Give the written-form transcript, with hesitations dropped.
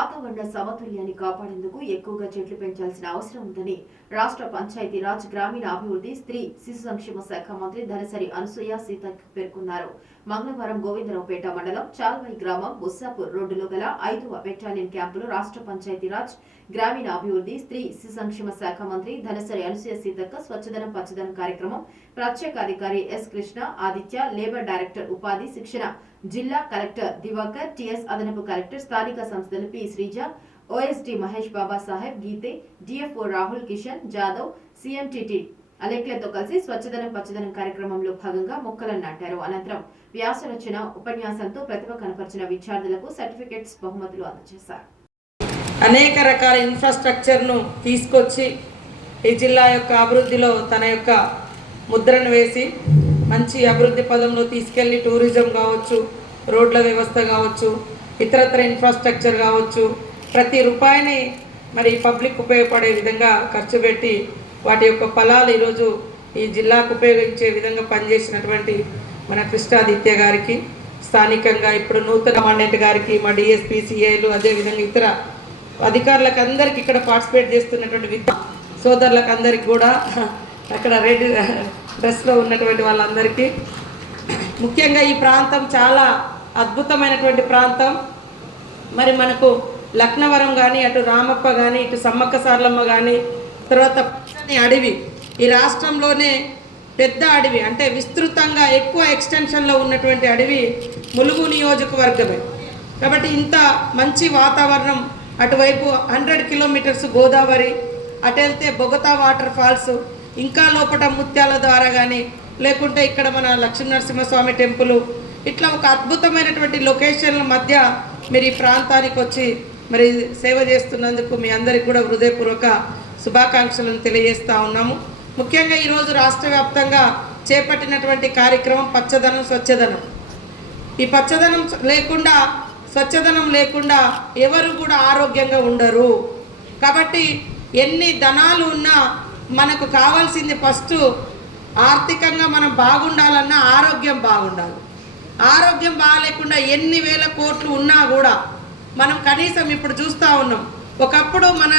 వాతావరణ సమతుల్యాన్ని కాపాడేందుకు ఎక్కువగా చెట్లు పెంచాల్సిన అవసరం ఉందని రాష్ట్ర పంచాయతీరాజ్ గ్రామీణాభివృద్ధి స్త్రీ శిశు సంక్షేమ శాఖ మంత్రి ధనసరి అనసూయ సీతక్ పేర్కొన్నారు. మంగళవారం గోవిందరావుపేట మండలం చాల్వాయి గ్రామం బుస్సాపూర్ రోడ్డులో గల 5వ బెటాలియన్ క్యాంపులో రాష్ట్ర పంచాయతీరాజ్ గ్రామీణాభివృద్ధి స్త్రీ శిశు సంక్షేమ శాఖ మంత్రి ధనసరి అనసూయ సీతక్ స్వచ్ఛదనం పచ్చదనం కార్యక్రమం ప్రత్యేక అధికారి S Krishna Aditya labour director ఉపాధి శిక్షణ జిల్లా కలెక్టర్ దివాకర్ టిఎస్ అదనపు కలెక్టర్ స్థానిక సంస్థలు P Srija OSD Mahesh Baba Saheb Gite DFO Rahul Kishan Jadhav CMTT అలెక్లతో కలిసి స్వచ్ఛదనం పచ్చదనం కార్యక్రమంలో భాగంగా మొక్కలను నాటారు. అనంతరం వ్యాసరచన ఉపన్యాసంతో ప్రతిభ కనపరిచిన విద్యార్థులకు సర్టిఫికెట్స్ బహుమతులు అందజేశారు. అనేక రకాల ఇన్ఫ్రాస్ట్రక్చర్ను తీసుకొచ్చి ఈ జిల్లా యొక్క అభివృద్ధిలో తన యొక్క ముద్రను వేసి మంచి అభివృద్ధి పదంలో తీసుకెళ్లి టూరిజం కావచ్చు, రోడ్ల వ్యవస్థ కావచ్చు, ఇతరత్ర ఇన్ఫ్రాస్ట్రక్చర్ కావచ్చు, ప్రతి రూపాయిని మరి పబ్లిక్ ఉపయోగపడే విధంగా ఖర్చు పెట్టి వాటి యొక్క ఫలాలు ఈరోజు ఈ జిల్లాకు ఉపయోగించే విధంగా పనిచేసినటువంటి మన కృష్ణాదిత్య గారికి, స్థానికంగా ఇప్పుడు నూతన కమాండెంట్ గారికి, మా డిఎస్పీ సిఐలు, అదేవిధంగా ఇతర అధికారులకు అందరికీ ఇక్కడ పార్టిసిపేట్ చేస్తున్నటువంటి విద్యా సోదరులకు అందరికీ కూడా అక్కడ రెడ్ డ్రెస్లో ఉన్నటువంటి వాళ్ళందరికీ, ముఖ్యంగా ఈ ప్రాంతం చాలా అద్భుతమైనటువంటి ప్రాంతం. మరి మనకు లక్నవరం కానీ, అటు రామప్ప కానీ, ఇటు సమ్మక్క సార్లమ్మ కానీ, తర్వాత పచ్చని అడవి, ఈ రాష్ట్రంలోనే పెద్ద అడవి అంటే విస్తృతంగా ఎక్కువ ఎక్స్టెన్షన్లో ఉన్నటువంటి అడవి ములుగు నియోజకవర్గమే. కాబట్టి ఇంత మంచి వాతావరణం, అటువైపు 100 కిలోమీటర్స్ గోదావరి, అటు వెళ్తే బొగతా వాటర్ ఫాల్స్, ఇంకా లోపల ముత్యాల ద్వారా కానీ, లేకుంటే ఇక్కడ మన లక్ష్మీనరసింహస్వామి టెంపుల్, ఇట్లా ఒక అద్భుతమైనటువంటి లొకేషన్ల మధ్య మీరు ఈ ప్రాంతానికి వచ్చి మరి సేవ చేస్తున్నందుకు మీ అందరికి కూడా హృదయపూర్వక శుభాకాంక్షలను తెలియజేస్తూ ఉన్నాము. ముఖ్యంగా ఈరోజు రాష్ట్ర వ్యాప్తంగా చేపట్టినటువంటి కార్యక్రమం పచ్చదనం స్వచ్ఛదనం. ఈ పచ్చదనం లేకుండా, స్వచ్ఛదనం లేకుండా ఎవరు కూడా ఆరోగ్యంగా ఉండరు. కాబట్టి ఎన్ని ధనాలు ఉన్నా మనకు కావాల్సింది ఫస్ట్ ఆర్థికంగా మనం బాగుండాలన్నా ఆరోగ్యం బాగుండాలి. ఆరోగ్యం బాగాలేకుండా ఎన్ని వేల కోట్లు ఉన్నా కూడా మనం కనీసం ఇప్పుడు చూస్తూ ఉన్నాం. ఒకప్పుడు మన